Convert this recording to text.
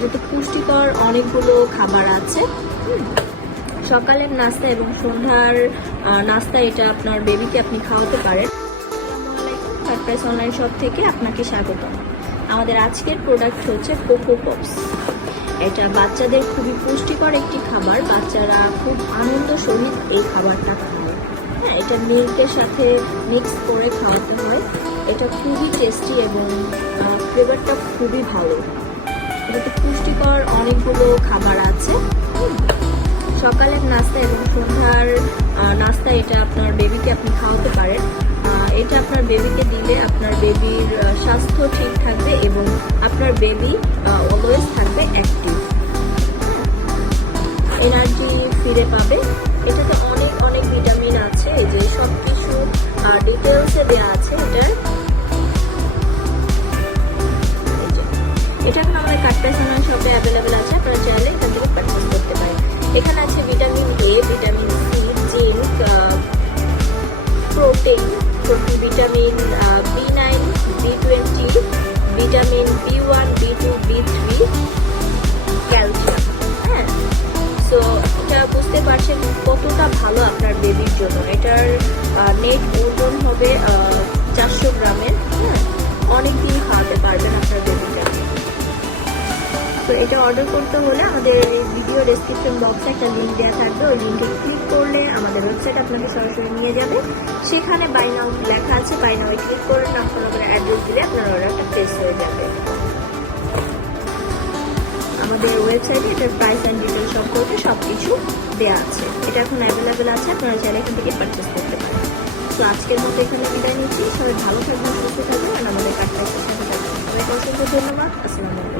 এটাতে পুষ্টিকর অনেকগুলো খাবার আছে। সকালের নাস্তা এবং সন্ধ্যার নাস্তা এটা আপনার বেবিকে আপনি খাওয়াতে পারেন। থার্ড প্রাইস অনলাইন শপ থেকে আপনাকে স্বাগতম। আমাদের আজকের প্রোডাক্ট হচ্ছে কোকো পপস। এটা বাচ্চাদের খুবই পুষ্টিকর একটি খাবার, বাচ্চারা খুব আনন্দ সহিত এই খাবারটা খায়। হ্যাঁ, এটা মিল্কের সাথে মিক্স করে খাওয়াতে হয়। এটা খুবই টেস্টি এবং ফ্লেভারটা খুবই ভালো। এটাতে পুষ্টিকর অনেকগুলো খাবার আছে। সকালের নাস্তা এবং সন্ধ্যার নাস্তা এটা আপনার বেবিকে আপনি খাওয়াতে পারেন। এটা আপনার বেবিকে দিলে আপনার বেবির স্বাস্থ্য ঠিক থাকবে এবং আপনার বেবি অলওয়েজ থাকবে অ্যাক্টিভ, এনার্জি ফিরে পাবে। এটাতে অনেক অনেক ভিটামিন আছে, যে সব কিছু ডিটেলসে দেওয়া আছে। এটা এখন আমাদের কাটপ্রাইস অনলাইন শপে অ্যাভেলেবেল আছে, আপনারা চাইলে এখান থেকে পারচেজ করতে পারেন। এখানে আছে vitamin A, vitamin C, zinc, protein, vitamin B9, B20, vitamin B1, B2, B3, calcium. হ্যাঁ, সো এটা বুঝতে পারছেন কতটা ভালো আপনার বেবির জন্য। এটার নেট ওজন হবে 400 গ্রামের। হ্যাঁ, অনেকদিন খাওয়াতে পারবেন আপনার বেবিটাকে। তো এটা অর্ডার করতে হলে আমাদের ভিডিও ডেসক্রিপশন বক্সে একটা লিঙ্ক দেওয়া থাকবে, ওই লিঙ্কে ক্লিক করলে আমাদের ওয়েবসাইট আপনাকে সরাসরি নিয়ে যাবে। সেখানে বাই নাও লেখা আছে, বাই নাও ক্লিক করে আপনার অ্যাড্রেস দিলে আপনার অর্ডারটা প্লেস হয়ে যাবে। আমাদের ওয়েবসাইটে এটার প্রাইস অ্যান্ড ডিটেল সম্পর্কে সব কিছু দেওয়া আছে। এটা এখন অ্যাভেলেবেল আছে, আপনারা চাইলে এখান থেকে পারচেস করতে পারেন। তো আজকের মতো এখানে বিদায় নিচ্ছি। সবাই ভালো থাকবেন, সুস্থ থাকবেন আর আমাদের কাটপ্রাইসের সাথে থাকবেন। সবাইকে অসংখ্য ধন্যবাদ। আসসালামু আলাইকুম।